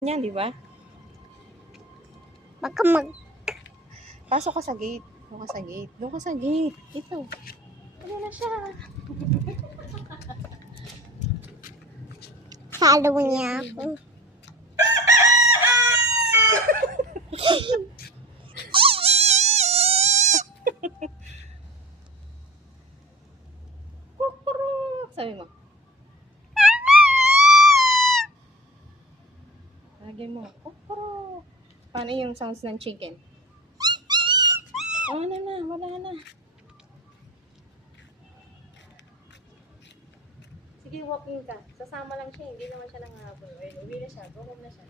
Yan, di ba? Baka Pasok ka sa gate. Doon ka sa gate. Doon ka sa gate. Ito. Ano na siya? Follow niya ako. Kukuruk! Sabi mo. Lagyan mo. Kukuruk! Paano yung sounds ng chicken? Wala na. Wala na. Sige, walking ka. Sasama lang siya. Hindi naman siya nangahabol. Ayun, uwi na siya. Go home na siya.